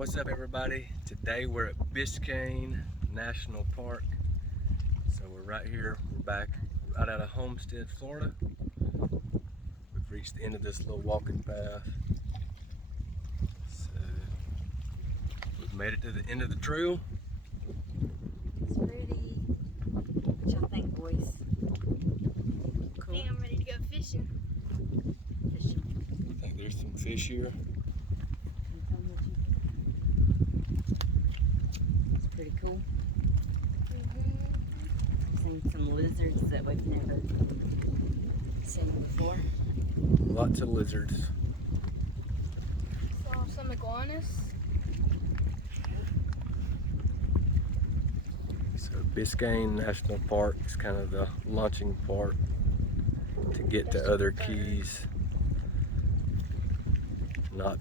What's up, everybody? Today we're at Biscayne National Park. So we're right here, we're back right out of Homestead, Florida. We've reached the end of this little walking path. So we've made it to the end of the trail. It's pretty. What y'all think, boys? I think I'm ready to go fishing. I think there's some fish here. It's pretty cool. I've seen some lizards that we've never seen before. Lots of lizards. Saw some iguanas. So Biscayne National Park is kind of the launching part to get to other keys. Not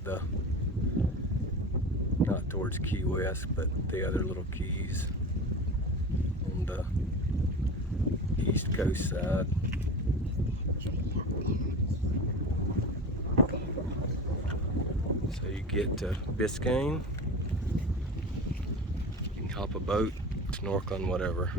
towards Key West, but the other little keys on the east coast side. So you get to Biscayne, you can hop a boat, snorkel, whatever.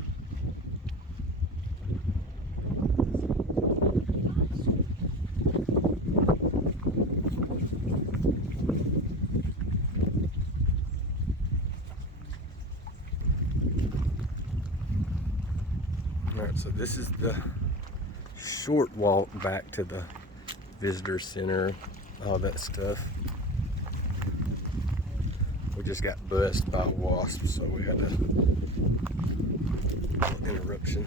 Alright, so this is the short walk back to the visitor center, all that stuff. We just got buzzed by wasps, so we had a interruption.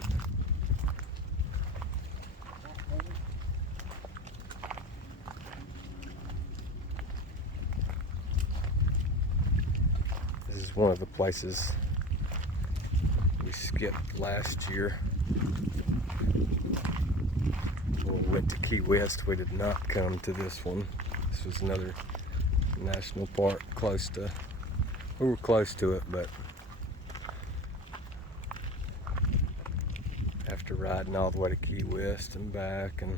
This is one of the places we skipped last year. When we went to Key West, we did not come to this one. This was another national park close to, we were close to it, but after riding all the way to Key West and back, and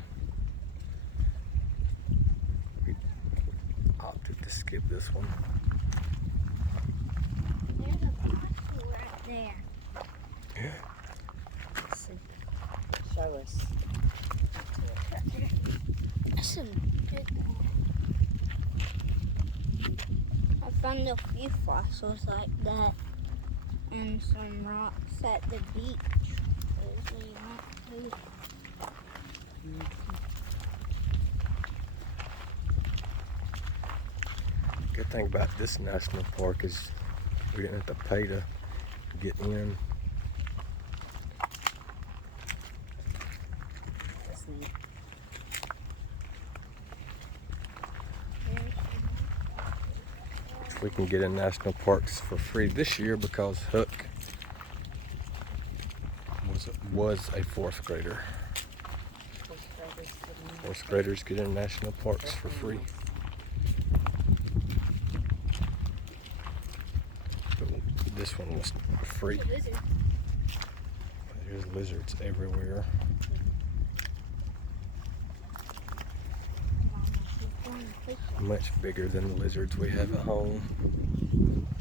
we opted to skip this one. There's a fossil right there. Let's see. Show us. That's a big one. I found a few fossils like that and some rocks at the beach. Good thing about this national park is we didn't have to pay to get in. That's neat. We can get in national parks for free this year because Hook was a fourth grader. Fourth graders get in national parks for free. But this one was free. There's lizards everywhere. Much bigger than the lizards we have at home.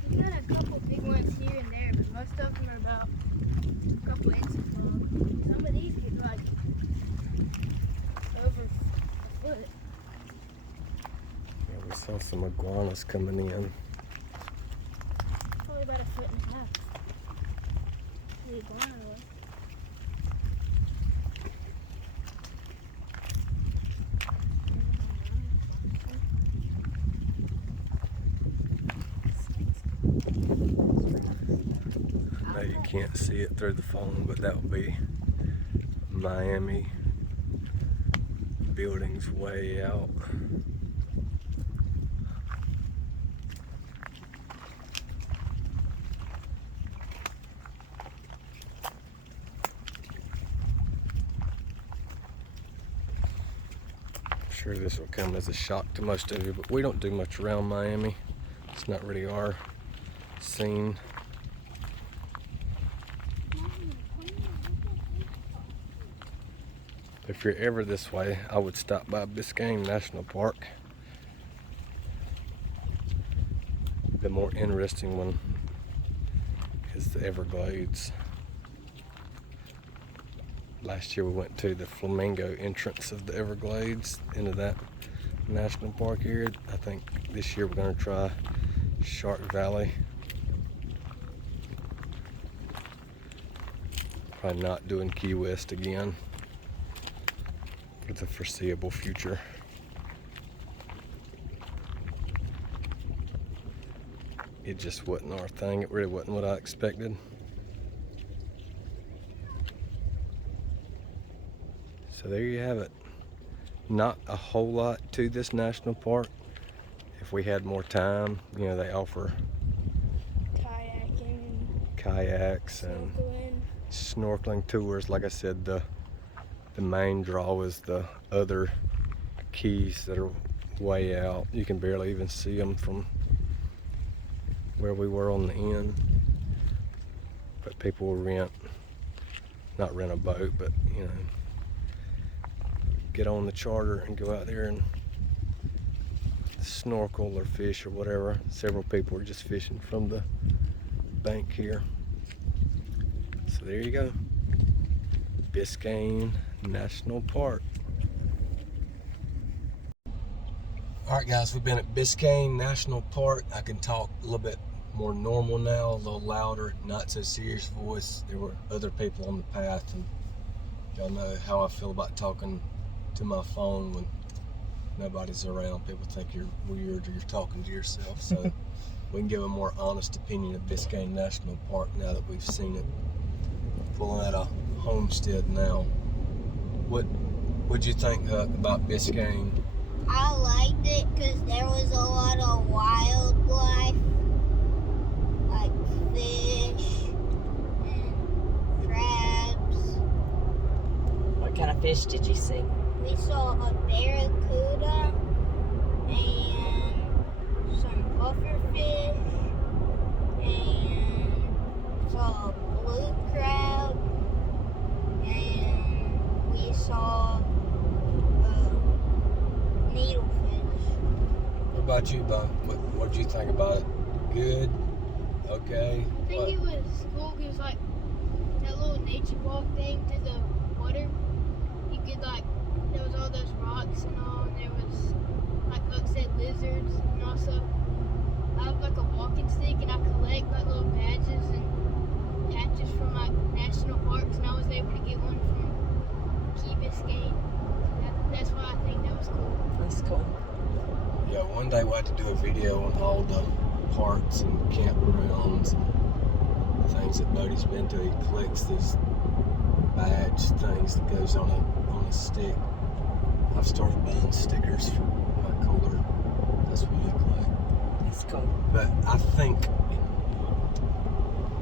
We got a couple big ones here and there, but most of them are about a couple inches long. Some of these get like over a foot. Yeah, we saw some iguanas coming in. Probably about a foot and a half. The iguana was. I know you can't see it through the phone, but that would be Miami buildings way out. I'm sure this will come as a shock to most of you, but we don't do much around Miami. It's not really our scene. If you're ever this way, I would stop by Biscayne National Park. The more interesting one is the Everglades. Last year we went to the flamingo entrance of the Everglades into that national park area. I think this year we're going to try Shark Valley. Probably not doing Key West again for the foreseeable future. It just wasn't our thing. It really wasn't what I expected. So there you have it. Not a whole lot to this national park. If we had more time, you know, they offer Kayaking, kayaks and snorkeling tours. Like I said, the main draw is the other keys that are way out. You can barely even see them from where we were on the end. But people will not rent a boat, but you know, get on the charter and go out there and snorkel or fish or whatever. Several people are just fishing from the bank here. So there you go. Biscayne National Park. Alright guys, we've been at Biscayne National Park. I can talk a little bit more normal now, a little louder, not so serious voice. There were other people on the path, and y'all know how I feel about talking to my phone when nobody's around. People think you're weird or you're talking to yourself. So we can give a more honest opinion of Biscayne National Park now that we've seen it. Pulling out a homestead now. What'd you think, Huck, about Biscayne? I liked it because there was a lot of wildlife, like fish and crabs. What kind of fish did you see? We saw a barracuda and some pufferfish, and saw a blue crab, and we saw needlefish. What about you, Bo? What'd you think about it? Good? Okay? I think it was cool because like that little nature walk thing to the water, you could like, there was all those rocks and all, and there was, like Huck said, lizards, and also I have like a walking stick and I collect like little badges and patches from like national parks, and I was able to get one from Key Biscayne. That's why I think that was cool. That's cool. Yeah, one day we'll have to do a video on all the parks and campgrounds and things that Bodie's been to. He collects these badge things that goes on a stick. I've started buying stickers for my cooler. That's what you collect. That's cool. But I think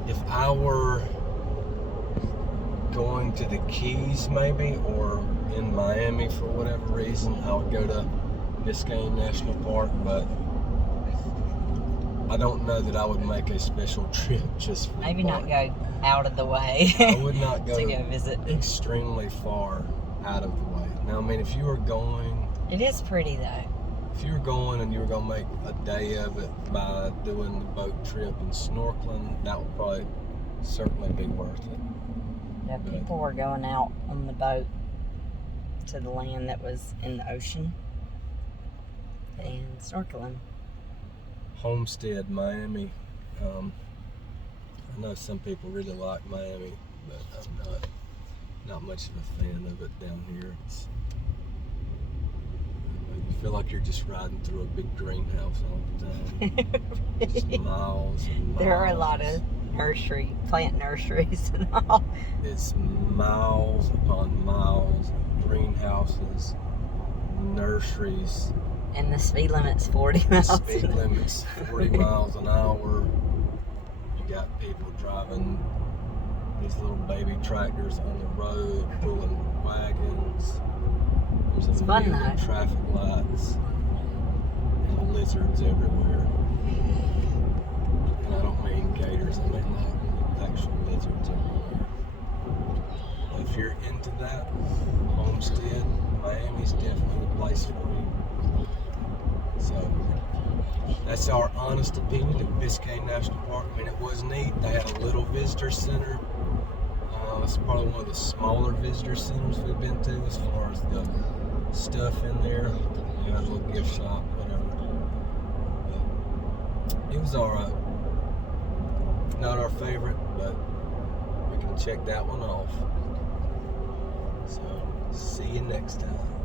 if I were going to the Keys maybe, or in Miami for whatever reason, I would go to Biscayne National Park, but I don't know that I would make a special trip just for Maybe the not park. go out of the way. I would not go to go visit. extremely far out of the way. Now, I mean, if you were going, It is pretty though. if you were going and you were going to make a day of it by doing the boat trip and snorkeling, that would probably certainly be worth it. Yeah, people were going out on the boat to the land that was in the ocean and snorkeling. Homestead, Miami. I know some people really like Miami, but I'm not much of a fan of it down here. You feel like you're just riding through a big greenhouse all the time. Just miles and miles. There are a lot of plant nurseries and all. It's miles upon miles of greenhouses, nurseries. And the speed limit's 40 The miles. speed limit's 40 miles an hour. You got people driving these little baby tractors on the road, pulling wagons. There's It's a fun, million though. traffic lights and lizards everywhere. And I don't mean gators, I mean like actual lizards everywhere. But if you're into that, Homestead, Miami's definitely the place for you. So That's our honest opinion of Biscayne National Park. I mean, it was neat. They had a little visitor center. It's probably one of the smaller visitor centers we've been to as far as the stuff in there. You know, a little gift shop, whatever. But it was alright. Not our favorite, but we can check that one off. So, see you next time.